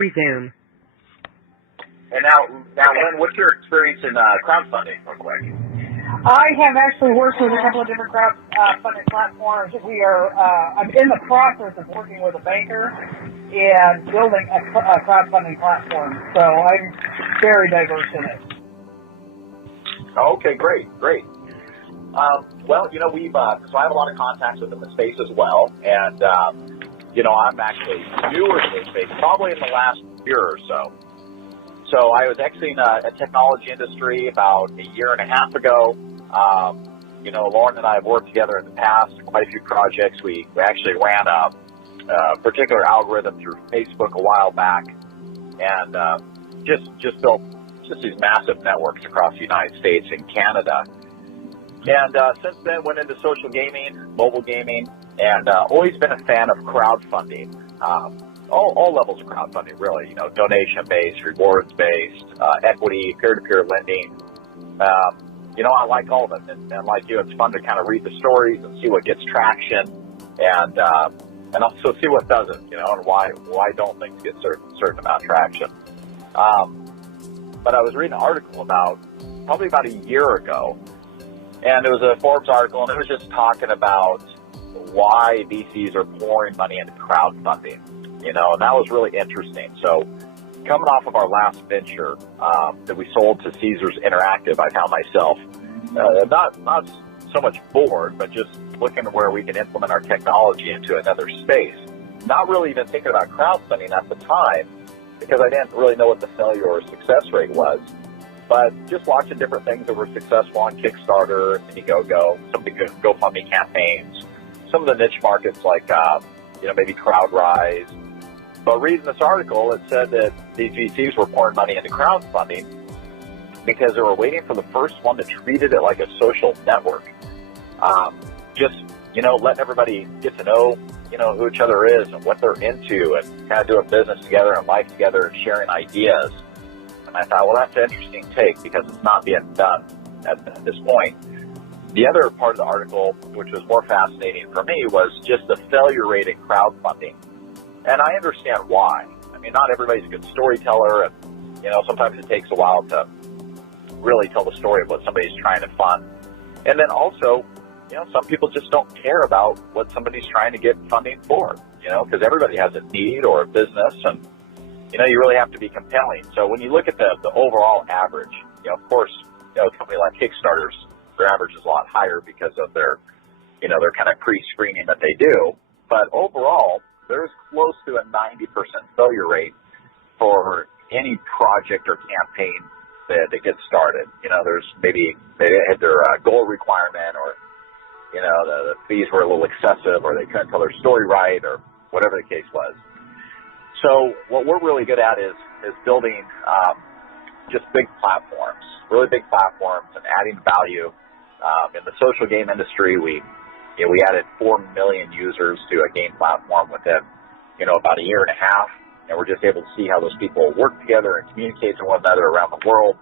Resume. And now, Lynn, what's your experience in crowdfunding, real quick? I have actually worked with a couple of different crowdfunding platforms. I'm in the process of working with a banker and building a crowdfunding platform. So I'm very diverse in it. Okay, great. Well, we've so I have a lot of contacts within the space as well, and I'm actually newer to this space, probably in the last year or so. So I was exiting a technology industry about a year and a half ago. Lauren and I have worked together in the past, quite a few projects. We actually ran a particular algorithm through Facebook a while back, and just built these massive networks across the United States and Canada. And since then, went into social gaming, mobile gaming, and always been a fan of crowdfunding. All levels of crowdfunding, really. Donation-based, rewards-based, equity, peer-to-peer lending. I like all of it. And like you, it's fun to kind of read the stories and see what gets traction, and also see what doesn't. And why don't things get certain amount of traction. But I was reading an article probably about a year ago, and it was a Forbes article, and it was just talking about why VCs are pouring money into crowdfunding, and that was really interesting. So coming off of our last venture that we sold to Caesars Interactive, I found myself not so much bored, but just looking at where we can implement our technology into another space. Not really even thinking about crowdfunding at the time, because I didn't really know what the failure or success rate was. But just watching different things that were successful on Kickstarter, Indiegogo, some of the good GoFundMe campaigns, some of the niche markets like, maybe CrowdRise. But reading this article, it said that these VCs were pouring money into crowdfunding because they were waiting for the first one that treated it like a social network. Letting everybody get to know, who each other is and what they're into, and kind of doing business together and life together and sharing ideas. And I thought, well, that's an interesting take because it's not being done at this point. The other part of the article, which was more fascinating for me, was just the failure rate in crowdfunding. And I understand why. I mean, not everybody's a good storyteller, and, sometimes it takes a while to really tell the story of what somebody's trying to fund. And then also, some people just don't care about what somebody's trying to get funding for, because everybody has a need or a business, and, you really have to be compelling. So when you look at the overall average, of course, a company like Kickstarter's, their average is a lot higher because of their kind of pre-screening that they do. But overall, there's close to a 90% failure rate for any project or campaign that gets started. There's maybe they hit their goal requirement, or the fees were a little excessive, or they couldn't tell their story right, or whatever the case was. So what we're really good at is building just big platforms, really big platforms, and adding value. In the social game industry, we added 4 million users to a game platform within about a year and a half, and we're just able to see how those people work together and communicate to one another around the world.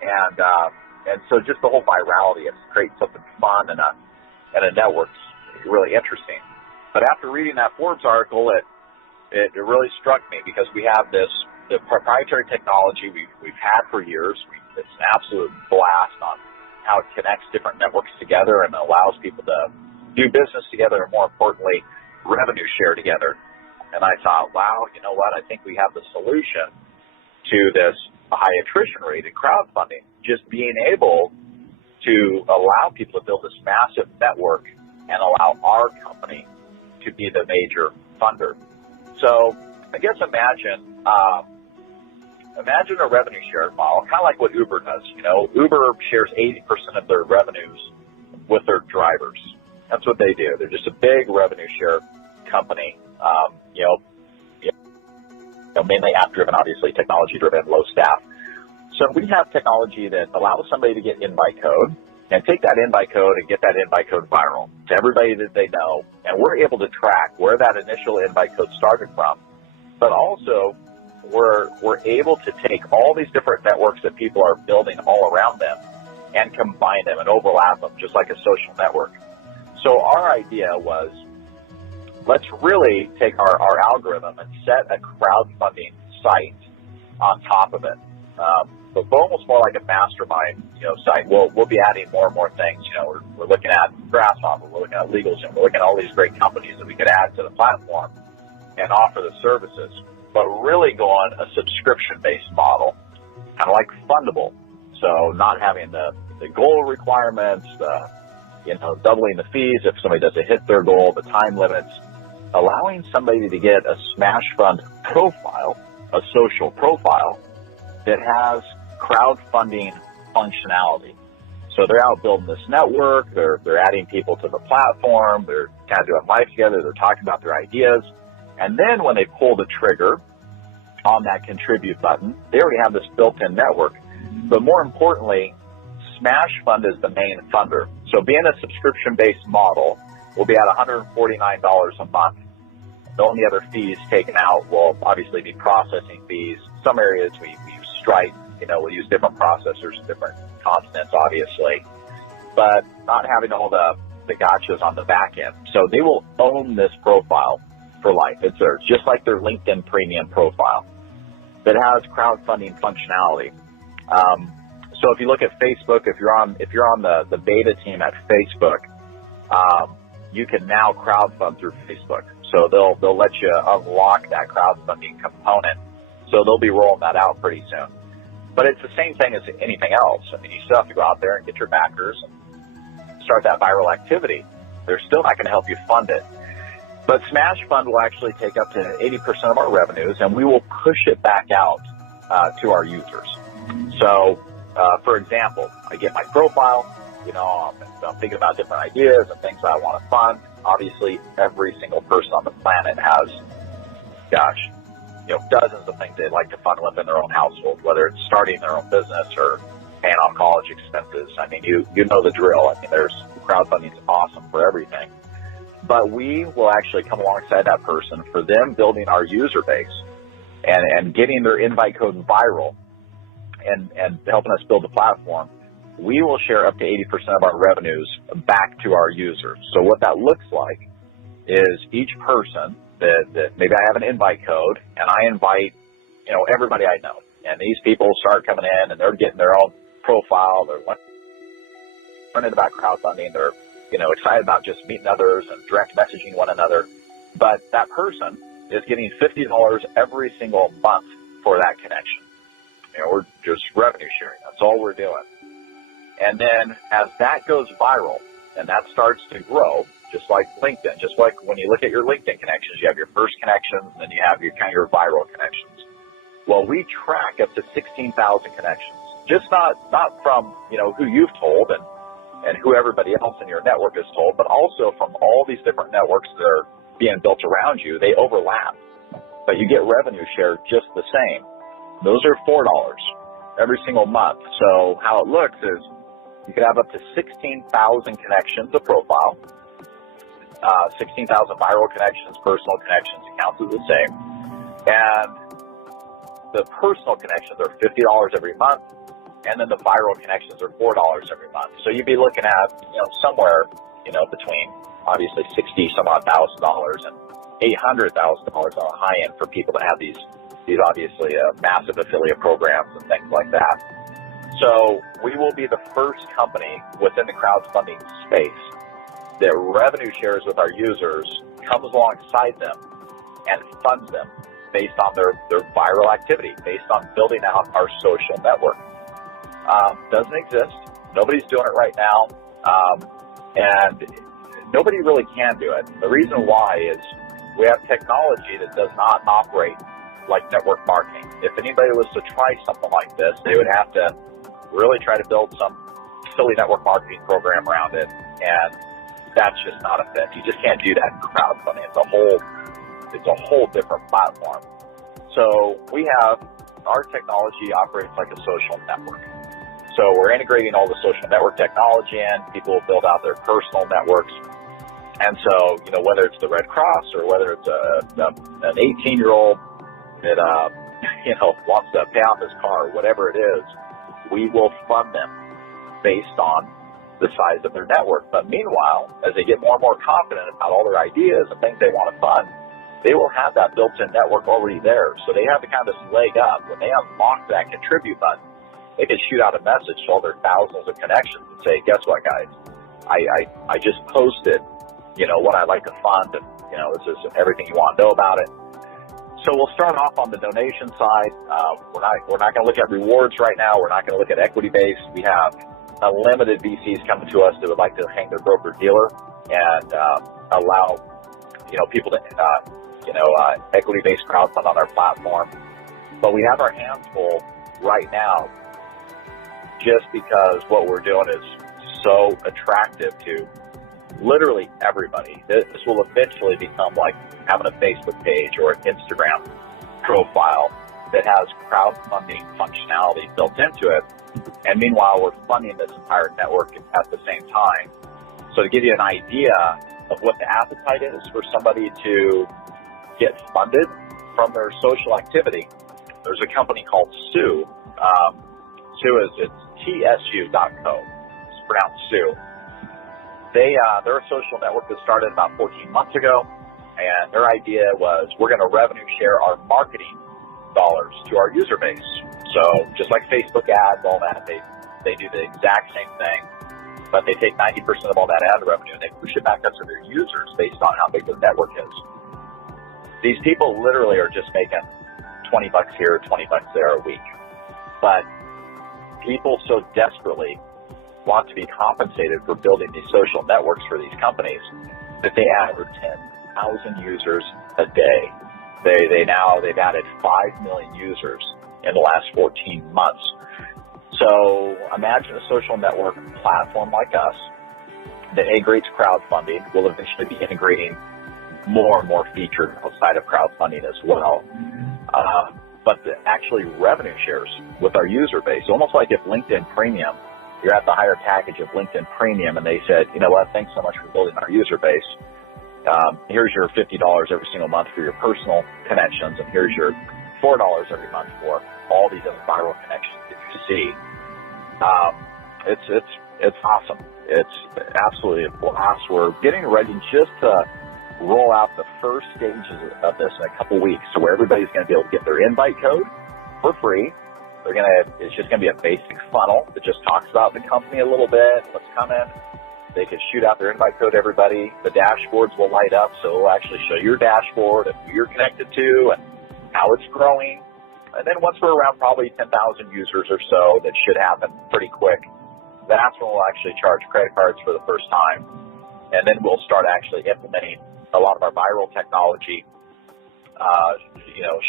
And so just the whole virality of creating something fun and a network's really interesting. But after reading that Forbes article, it really struck me, because we have the proprietary technology we've had for years. It's an absolute blast on how it connects different networks together and allows people to do business together, and more importantly, revenue share together. And I thought, wow, you know what? I think we have the solution to this high attrition rate in crowdfunding, just being able to allow people to build this massive network and allow our company to be the major funder. So I guess imagine a revenue share model, kind of like what Uber does. Uber shares 80% of their revenues with their drivers. That's what they do. They're just a big revenue share company. Mainly app-driven, obviously, technology-driven, low staff. So we have technology that allows somebody to get invite code and take that invite code and get that invite code viral to everybody that they know. And we're able to track where that initial invite code started from. But also, we're able to take all these different networks that people are building all around them and combine them and overlap them, just like a social network. So our idea was, let's really take our algorithm and set a crowdfunding site on top of it. But almost more like a mastermind, site. We'll be adding more and more things. We're looking at Grasshopper, we're looking at LegalZoom, we're looking at all these great companies that we could add to the platform and offer the services. But really go on a subscription-based model, kind of like Fundable. So not having the goal requirements, doubling the fees if somebody doesn't hit their goal, the time limits, allowing somebody to get a Smashfund profile, a social profile that has crowdfunding functionality. So they're out building this network, they're adding people to the platform, they're kind of doing life together, they're talking about their ideas, and then when they pull the trigger on that contribute button, they already have this built-in network. But more importantly, Smashfund is the main funder. So being a subscription-based model, we'll be at $149 a month. The only other fees taken out will obviously be processing fees. Some areas we use Stripe, we'll use different processors, different continents, obviously, but not having all the gotchas on the back end. So they will own this profile for life. It's theirs, just like their LinkedIn premium profile that has crowdfunding functionality. So if you look at Facebook, if you're on the beta team at Facebook, you can now crowdfund through Facebook. So they'll let you unlock that crowdfunding component. So they'll be rolling that out pretty soon. But it's the same thing as anything else. I mean, you still have to go out there and get your backers and start that viral activity. They're still not going to help you fund it. But Smashfund will actually take up to 80% of our revenues, and we will push it back out to our users. So, for example, I get my profile. I'm thinking about different ideas and things that I want to fund. Obviously, every single person on the planet has, dozens of things they'd like to fund within their own household, whether it's starting their own business or paying off college expenses. I mean, you know the drill. I mean, crowdfunding is awesome for everything. But we will actually come alongside that person for them building our user base and getting their invite code viral and helping us build the platform. We will share up to 80% of our revenues back to our users. So what that looks like is each person that maybe I have an invite code and I invite, everybody I know. And these people start coming in and they're getting their own profile. They're learning about crowdfunding. They're, excited about just meeting others and direct messaging one another. But that person is getting $50 every single month for that connection. We're just revenue sharing. That's all we're doing. And then as that goes viral and that starts to grow, just like LinkedIn, just like when you look at your LinkedIn connections, you have your first connections, and then you have your viral connections. Well, we track up to 16,000 connections, just not from, who you've told and who everybody else in your network is told, but also from all these different networks that are being built around you. They overlap, but you get revenue share just the same. Those are $4 every single month. So how it looks is you could have up to 16,000 connections, a profile, 16,000 viral connections, personal connections, accounts are the same. And the personal connections are $50 every month, and then the viral connections are $4 every month. So you'd be looking at, somewhere, between obviously $60,000 and $800,000 on the high end for people that have these obviously massive affiliate programs and things like that. So we will be the first company within the crowdfunding space that revenue shares with our users, comes alongside them, and funds them based on their viral activity, based on building out our social network. Doesn't exist. Nobody's doing it right now, and nobody really can do it. The reason why is we have technology that does not operate like network marketing. If anybody was to try something like this, they would have to really try to build some silly network marketing program around it, and that's just not a fit. You just can't do that in crowdfunding. It's a whole different platform. So our technology operates like a social network. So we're integrating all the social network technology in. People will build out their personal networks. And so, whether it's the Red Cross or whether it's an 18-year-old that, wants to pay off his car, whatever it is, we will fund them based on the size of their network. But meanwhile, as they get more and more confident about all their ideas and things they want to fund, they will have that built-in network already there. So they have the kind of leg up. When they unlock that contribute button, they can shoot out a message to all their thousands of connections and say, guess what, guys? I just posted, what I'd like to fund, and, this is everything you want to know about it. So we'll start off on the donation side. We're not going to look at rewards right now. We're not going to look at equity base. We have unlimited VCs coming to us that would like to hang their broker-dealer and allow, people to, equity-based crowdfund on our platform. But we have our hands full right now just because what we're doing is so attractive to literally everybody. This will eventually become like having a Facebook page or an Instagram profile that has crowdfunding functionality built into it. And meanwhile, we're funding this entire network at the same time. So to give you an idea of what the appetite is for somebody to get funded from their social activity, there's a company called Sue. Sue it's TSU.co. It's pronounced Sue. They're a social network that started about 14 months ago, and their idea was we're going to revenue share our marketing dollars to our user base. So just like Facebook ads, all that, they do the exact same thing, but they take 90% of all that ad revenue and they push it back up to their users based on how big the network is. These people literally are just making $20 here, $20 there a week. But people so desperately want to be compensated for building these social networks for these companies that they average 10,000 users a day. They've added 5 million users in the last 14 months. So imagine a social network platform like us that integrates crowdfunding. Will eventually be integrating more and more features outside of crowdfunding as well. But actually revenue shares with our user base, almost like if LinkedIn Premium, you're at the higher package of LinkedIn Premium, and they said, you know what, thanks so much for building our user base. Here's your $50 every single month for your personal connections, and here's your $4 every month for all these other viral connections that you see. It's awesome. It's absolutely a blast. We're getting ready just to roll out the first stages of this in a couple weeks, so where everybody's going to be able to get their invite code for free. It's just going to be a basic funnel that just talks about the company a little bit, what's coming. They can shoot out their invite code to everybody. The dashboards will light up, so it'll actually show your dashboard and who you're connected to and how it's growing. And then once we're around probably 10,000 users or so, that should happen pretty quick, that's when we'll actually charge credit cards for the first time. And then we'll start actually implementing a lot of our viral technology,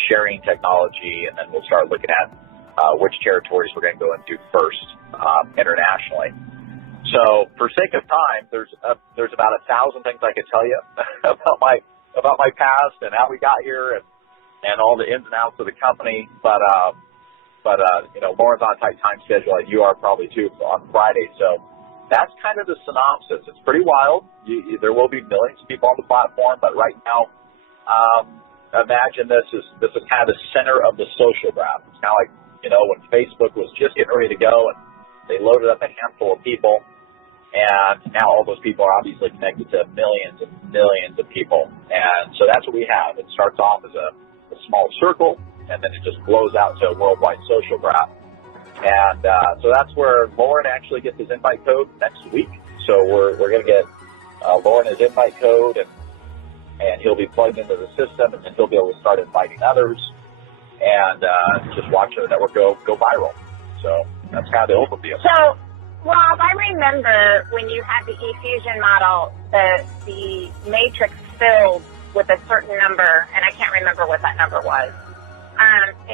sharing technology, and then we'll start looking at which territories we're going to go into first internationally. So, for sake of time, there's about 1,000 things I could tell you about my past and how we got here and all the ins and outs of the company. But Lauren's on a tight time schedule, and you are probably too on Friday. So that's kind of the synopsis. It's pretty wild. There will be millions of people on the platform, but right now, imagine this is kind of the center of the social graph. It's kind of like when Facebook was just getting ready to go and they loaded up a handful of people, and now all those people are obviously connected to millions and millions of people. And so that's what we have. It starts off as a small circle, and then it just blows out to a worldwide social graph. And so that's where Lauren actually gets his invite code next week. So we're going to get Lauren his invite code, and he'll be plugged into the system, and then he'll be able to start inviting others and just watch the network go viral. So that's kind of the overview. So, Rob, I remember when you had the eFusion model, the matrix filled with a certain number, and I can't remember what that number was.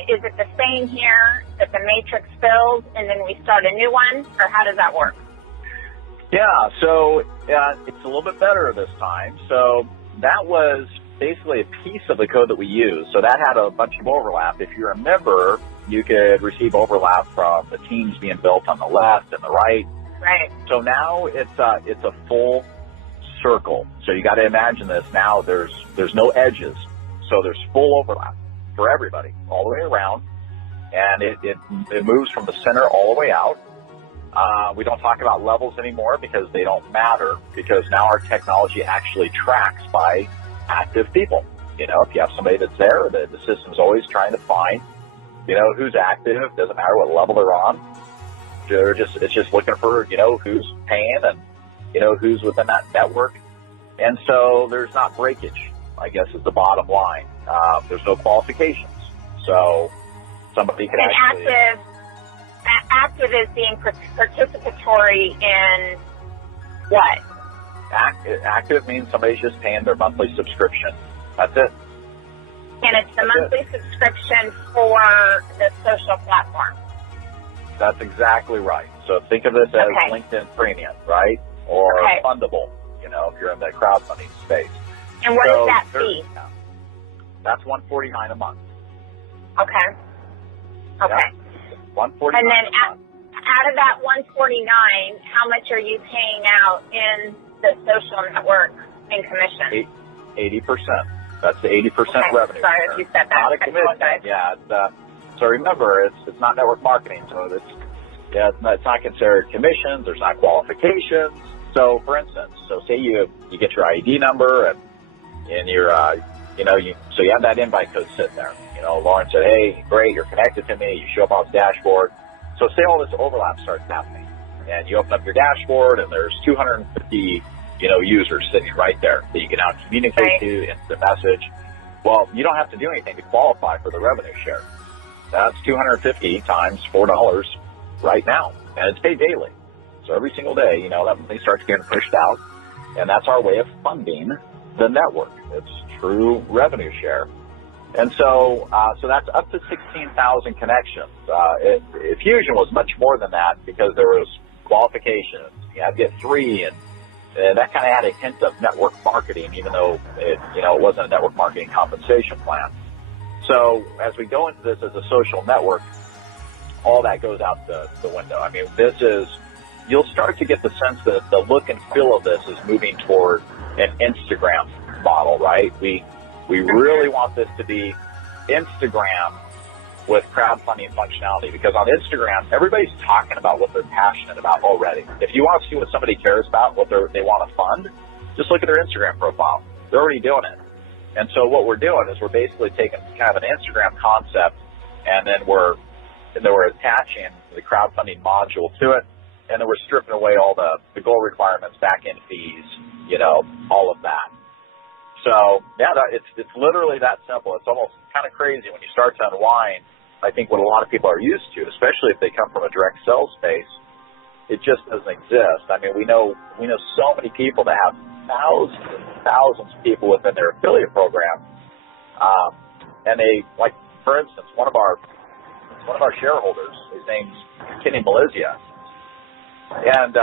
Is it the same here, that the matrix fills and then we start a new one, or how does that work? Yeah, so it's a little bit better this time. So that was basically a piece of the code that we used. So that had a bunch of overlap. If you remember, you could receive overlap from the teams being built on the left and the right. Right. So now it's a full circle. So you got to imagine this. Now there's no edges. So there's full overlap for everybody all the way around, and it moves from the center all the way out. We don't talk about levels anymore because they don't matter, because now our technology actually tracks by active people. You know, if you have somebody that's there, the system's always trying to find, you know, who's active. Doesn't matter what level they're on. It's just looking for, you know, who's paying and, you know, who's within that network. And so there's not breakage, I guess, is the bottom line. There's no qualifications. So somebody can actually... Active is being participatory in what? Active means somebody's just paying their monthly subscription. That's it. And it's the monthly subscription for the social platform. That's exactly right. So think of this as LinkedIn Premium, right? Or Fundable, you know, if you're in the crowdfunding space. And what is that fee? That's $149 a month. Okay. Okay. Yeah. $149 and then a month. Out of that $149, how much are you paying out in the social network in commission? 80%. That's the 80% revenue. Sorry if you said that. Not a commission. Yeah. So remember, it's not network marketing. So it's not considered commissions. There's not qualifications. So for instance, say you get your ID number and you're so you have that invite code sitting there. You know, Lauren said, hey, great, you're connected to me. You show up on the dashboard. So say all this overlap starts happening, and you open up your dashboard, and there's 250, you know, users sitting right there that you can now communicate to, instant message. Well, you don't have to do anything to qualify for the revenue share. That's 250 times $4 right now, and it's paid daily. So every single day, you know, that money starts getting pushed out, and that's our way of funding the network. It's true revenue share. And so that's up to 16,000 connections. Fusion was much more than that because there was qualifications. You had to get 3, and that kind of had a hint of network marketing, even though it wasn't a network marketing compensation plan. So as we go into this as a social network, all that goes out the window. I mean, you'll start to get the sense that the look and feel of this is moving toward an Instagram model, right? We really want this to be Instagram with crowdfunding functionality, because on Instagram, everybody's talking about what they're passionate about already. If you want to see what somebody cares about, what they want to fund, just look at their Instagram profile. They're already doing it. And so what we're doing is we're basically taking kind of an Instagram concept, and then we're attaching the crowdfunding module to it, and then we're stripping away all the goal requirements, back-end fees, you know, all of that. So, yeah, it's literally that simple. It's almost kind of crazy when you start to unwind, I think, what a lot of people are used to, especially if they come from a direct sales space. It just doesn't exist. I mean, we know so many people that have thousands and thousands of people within their affiliate program. And they, like, for instance, one of our shareholders, his name's Kenny Malizia. And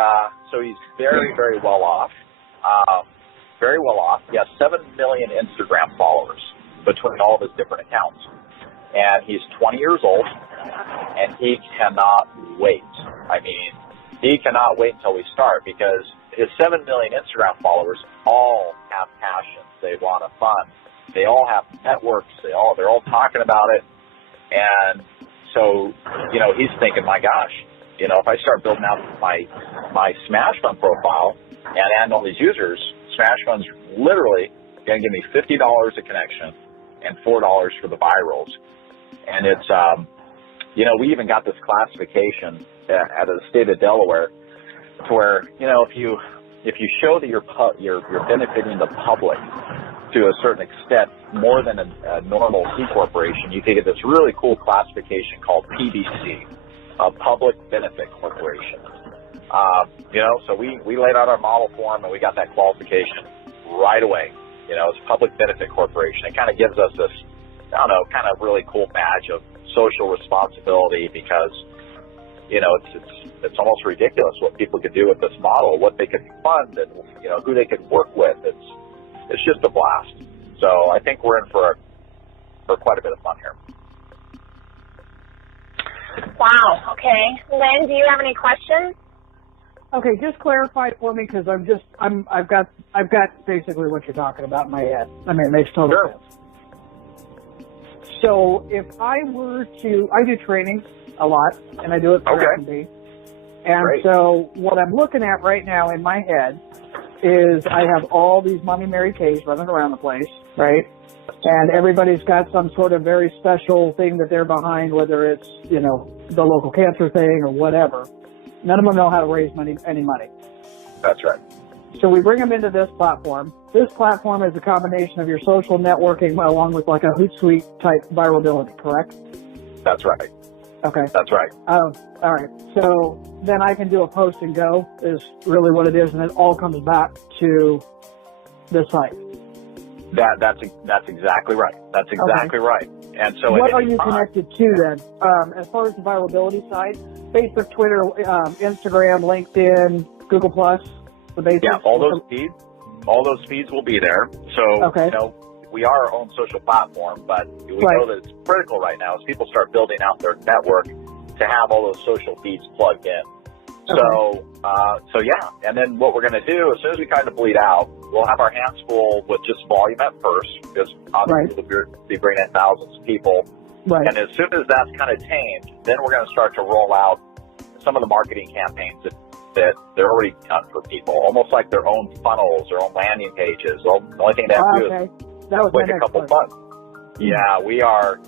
so he's very, very well off. Very well off. He has 7 million Instagram followers between all of his different accounts. And he's 20 years old, and he cannot wait. I mean, he cannot wait until we start, because his 7 million Instagram followers all have passions they want to fund. They all have networks. They're all talking about it. And so, you know, he's thinking, my gosh, you know, if I start building out my Smashfund profile and add all these users, Smashfund's literally going to give me $50 a connection and $4 for the virals. And it's, you know, we even got this classification out of the state of Delaware, to where, you know, if you show that you're benefiting the public to a certain extent more than a normal C corporation, you can get this really cool classification called PBC, a Public Benefit Corporation. You know, so we laid out our model for them, and we got that qualification right away. You know, it's a Public Benefit Corporation. It kind of gives us this, I don't know, kind of really cool badge of social responsibility, because, you know, it's almost ridiculous what people could do with this model, what they could fund, and, you know, who they could work with. It's just a blast. So I think we're in for quite a bit of fun here. Wow. Okay. Lynn, do you have any questions? Okay, just clarify for me, because I've got basically what you're talking about in my head. I mean, it makes total sense. So if I were to, I do training a lot, and I do it for F&B, And Great. so what I'm looking at right now in my head is I have all these Mommy Mary Kays running around the place, right? And everybody's got some sort of very special thing that they're behind, whether it's, you know, the local cancer thing or whatever. None of them know how to raise any money. That's right. So we bring them into this platform. This platform is a combination of your social networking along with like a Hootsuite type virality, correct? That's right. Okay. That's right. All right. So then I can do a post and go is really what it is, and it all comes back to the site. That's exactly right. That's exactly right. And so what are you connected to then? As far as the virality side, Facebook, Twitter, Instagram, LinkedIn, Google Plus, the basics. Yeah, all those feeds will be there. So you know, we are our own social platform, but we know that it's critical right now as people start building out their network to have all those social feeds plugged in. So yeah, and then what we're going to do, as soon as we kind of bleed out, we'll have our hands full with just volume at first, because obviously we'll be bringing in thousands of people. Right. And as soon as that's kind of tamed, then we're going to start to roll out some of the marketing campaigns that they're already done for people, almost like their own funnels, their own landing pages. The only thing they have to do is click a couple buttons. Yeah, we are.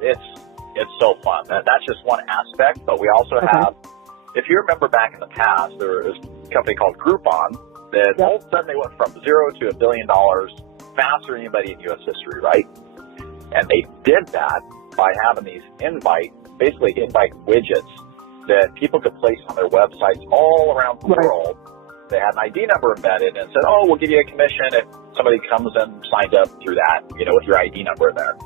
It's so fun. That's just one aspect, but we also have. If you remember back in the past, there was a company called Groupon that all of a sudden they went from $0 to $1 billion faster than anybody in U.S. history, right? And they did that by having these invite widgets that people could place on their websites all around the world. They had an ID number embedded and said, oh, we'll give you a commission if somebody comes and signs up through that, you know, with your ID number there.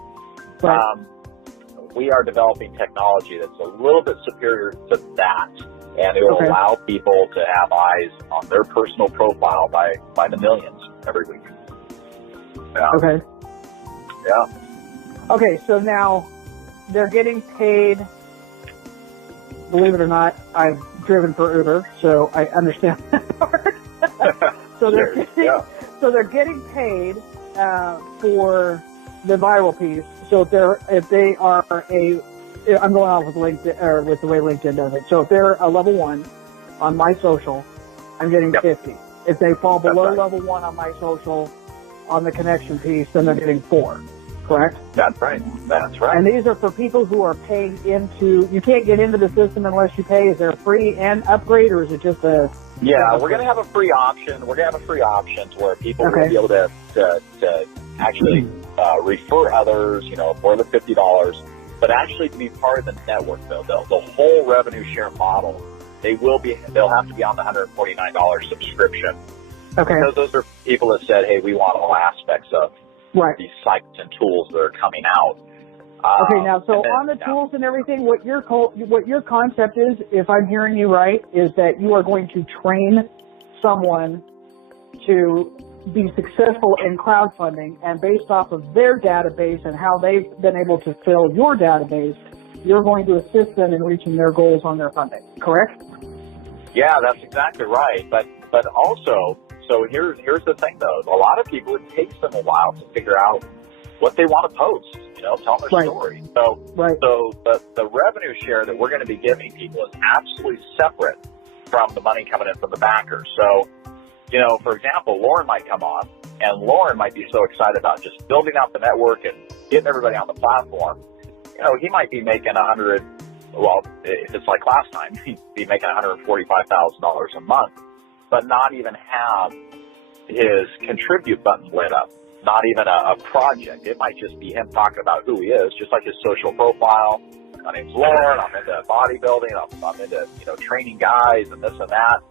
We are developing technology that's a little bit superior to that, and it will allow people to have eyes on their personal profile by the millions every week. Yeah. Okay. Yeah. Okay, so now they're getting paid. Believe it or not, I've driven for Uber, so I understand that part. So they're getting paid for the viral piece. So if they are I'm going off with LinkedIn or with the way LinkedIn does it. So if they're a level 1 on my social, I'm getting 50. If they fall below level 1 on my social on the connection piece, then they're getting 4. Correct? That's right. That's right. And these are for people who are paying into. You can't get into the system unless you pay. Is there a free and upgrade, or is it just a? Yeah, we're going to have a free option. We're going to have a free option to where people will be able to actually refer others, you know, for the $50, but actually to be part of the network, though. The whole revenue share model, they'll have to be on the $149 subscription. Okay. Because those are people that said, hey, we want all aspects of these sites and tools that are coming out. Okay, now, so on the tools and everything, what your concept is, if I'm hearing you right, is that you are going to train someone to be successful in crowdfunding, and based off of their database and how they've been able to fill your database, you're going to assist them in reaching their goals on their funding, correct? Yeah, that's exactly right. But also, so here's the thing, though. A lot of people, it takes them a while to figure out what they want to post, you know, tell their story. So the revenue share that we're going to be giving people is absolutely separate from the money coming in from the backers. So, you know, for example, Lauren might come on, and Lauren might be so excited about just building out the network and getting everybody on the platform. You know, he might be making if it's like last time, he'd be making $145,000 a month, but not even have his contribute button lit up, not even a project. It might just be him talking about who he is, just like his social profile. My name's Lauren, I'm into bodybuilding, I'm into, you know, training guys and this and that.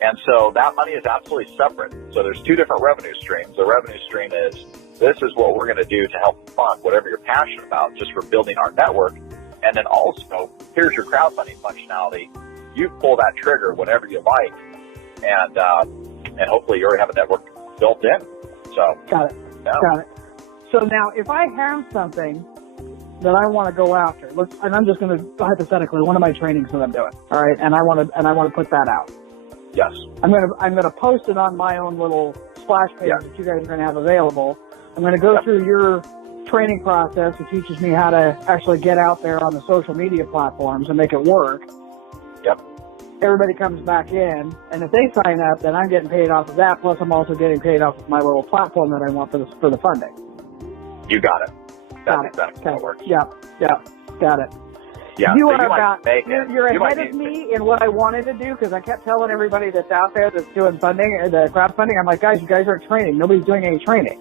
And so that money is absolutely separate. So there's two different revenue streams. The revenue stream is, this is what we're going to do to help fund whatever you're passionate about, just for building our network. And then also, here's your crowdfunding functionality. You pull that trigger whenever you like, and hopefully you already have a network built in. So got it. So now, if I have something that I want to go after, and I'm just going to hypothetically, one of my trainings that I'm doing, all right, and I want to put that out. Yes. I'm gonna post it on my own little splash page that you guys are gonna have available. I'm gonna go through your training process. It teaches me how to actually get out there on the social media platforms and make it work. Yep. everybody comes back in, and if they sign up, then I'm getting paid off of that. Plus, I'm also getting paid off of my little platform that I want for the funding. You got it. Got That's it. exactly how it works. Yeah, got it. Yeah, you so are you about, might make it. you're You might ahead of make me in what I wanted to do, because I kept telling everybody that's out there that's doing funding, the crowdfunding, I'm like, guys, you guys aren't training. Nobody's doing any training.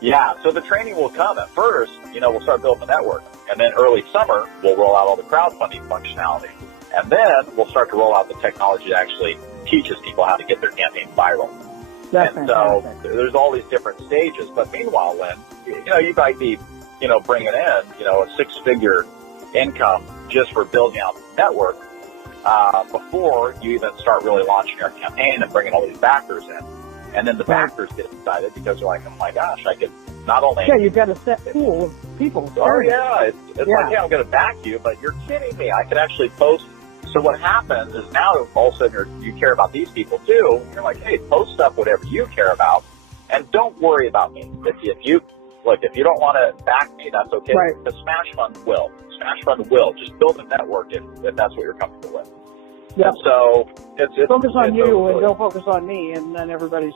Yeah, so the training will come. At first, we'll start building the network. And then early summer, we'll roll out all the crowdfunding functionality. And then we'll start to roll out the technology that actually teaches people how to get their campaign viral. That's and fantastic. so there's all these different stages. But meanwhile, Lynn, you might be, bringing in, a six-figure income just for building out the network before you even start really launching your campaign and bringing all these backers in. And then the backers get excited because they're like, oh my gosh, I could not only... Yeah, you've got a set pool of people. Oh yeah, it's like, hey, I'm going to back you, but you're kidding me. I could actually post. So what happens is now all of a sudden you care about these people too. You're like, hey, post up whatever you care about, and don't worry about me. If you don't want to back me, that's okay. Right. Because Smashfund will. Smashfund will. Just build a network if that's what you're comfortable with. Yep. So it's focus on you really, and don't focus on me, and then everybody's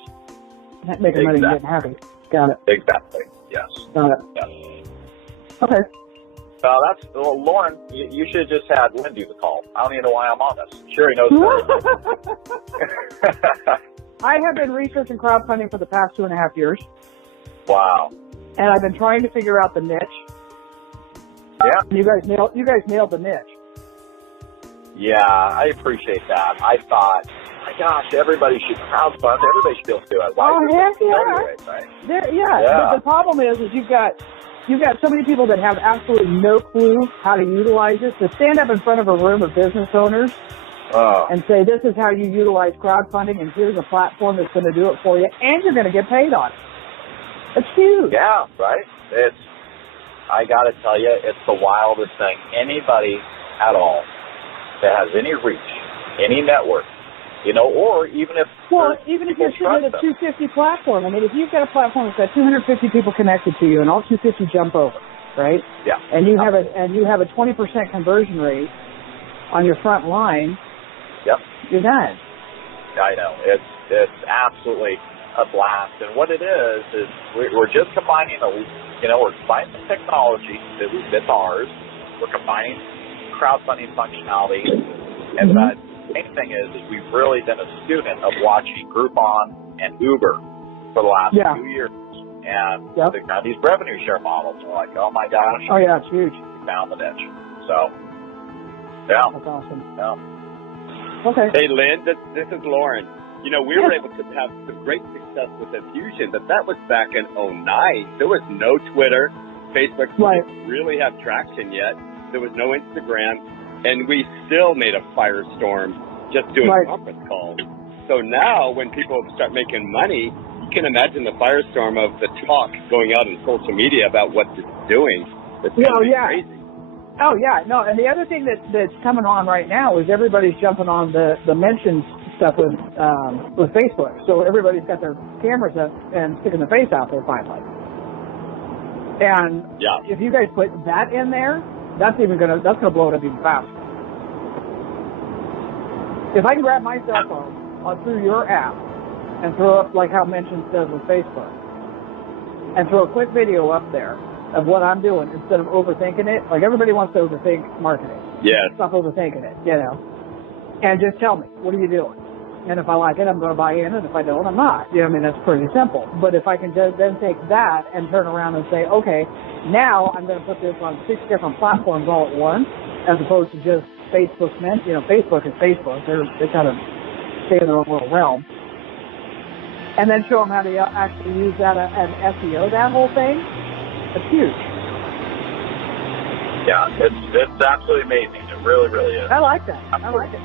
making money and getting happy. Got it. Exactly. Yes. Got it. Yes. Okay. Lauren, you should have just had Lynn do the call. I don't even know why I'm on this. Sure, he knows better. I have been researching crowdfunding for the past 2.5 years. Wow. And I've been trying to figure out the niche. Yeah. You guys nailed the niche. Yeah, I appreciate that. I thought, my gosh, everybody should crowdfund. Everybody should be able to do it. Why heck yeah. It, right? But the problem is you've got so many people that have absolutely no clue how to utilize it. To stand up in front of a room of business owners and say, this is how you utilize crowdfunding, and here's a platform that's going to do it for you, and you're going to get paid on it. It's huge. Yeah, right? I got to tell you, it's the wildest thing. Anybody at all that has any reach, any network, or even if... Well, even if you're sitting at a 250 platform, I mean, if you've got a platform that's got 250 people connected to you and all 250 jump over, right? Yeah. And you have a 20% conversion rate on your front line. Yep. You're done. I know. It's absolutely a blast. And what it is we're just combining we're combining the technology that's ours. We're combining crowdfunding functionality. And the main thing is we've really been a student of watching Groupon and Uber for the last 2 years. And they've got these revenue share models. We're like, oh my gosh. Oh yeah, it's huge. We found the niche. So, yeah. That's awesome. Yeah. Okay. Hey, Lynn, this is Lauren. We were able to have some great success with Infusion, but that was back in 2009. There was no Twitter. Facebook didn't really have traction yet. There was no Instagram. And we still made a firestorm just doing conference calls. So now when people start making money, you can imagine the firestorm of the talk going out in social media about what it's doing. It's crazy. Oh, yeah. No, and the other thing that's coming on right now is everybody's jumping on the mentions stuff with Facebook. So everybody's got their cameras up and sticking their face out there finally. And if you guys put that in there, that's gonna blow it up even faster. If I can grab my cell phone through your app and throw up like how Mentions does with Facebook, and throw a quick video up there of what I'm doing instead of overthinking it. Like everybody wants to overthink marketing. Yeah. Stop overthinking it, and just tell me, what are you doing? And if I like it, I'm going to buy in, and if I don't, I'm not. That's pretty simple. But if I can just then take that and turn around and say, okay, now I'm going to put this on 6 different platforms all at once, as opposed to just Facebook. Facebook is Facebook. They kind of stay in their own little realm. And then show them how to actually use that as SEO, that whole thing. It's huge. Yeah, it's absolutely amazing. It really, really is. I like that. I like it.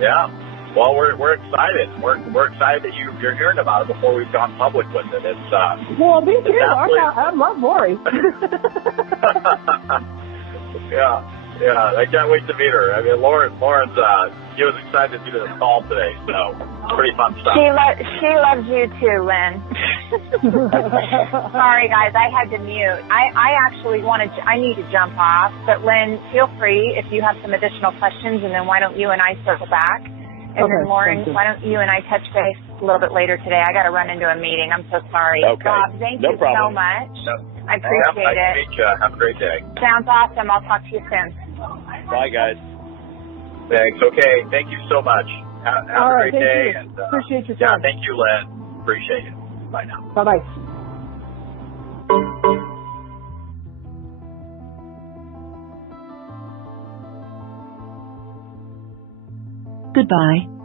Yeah. Well, we're excited. We're excited that you're hearing about it before we've gone public with it. It's well, me too. I love Lori. Yeah. Yeah, I can't wait to meet her. I mean, Lauren's, she was excited to do this call today, so pretty fun stuff. She loves you too, Lynn. Sorry, guys, I had to mute. I actually I need to jump off, but Lynn, feel free if you have some additional questions, and then why don't you and I circle back? And then Lauren, why don't you and I touch base a little bit later today? I got to run into a meeting. I'm so sorry. Okay. Bob, thank you so much. No. I appreciate it. Nice to meet you. Have a great day. Sounds awesome. I'll talk to you soon. Bye, guys. Thanks. Okay. Thank you so much. Have a great day. You. And, appreciate your Yeah, time. thank you, Lynn. Appreciate it. Bye now. Bye-bye. Goodbye.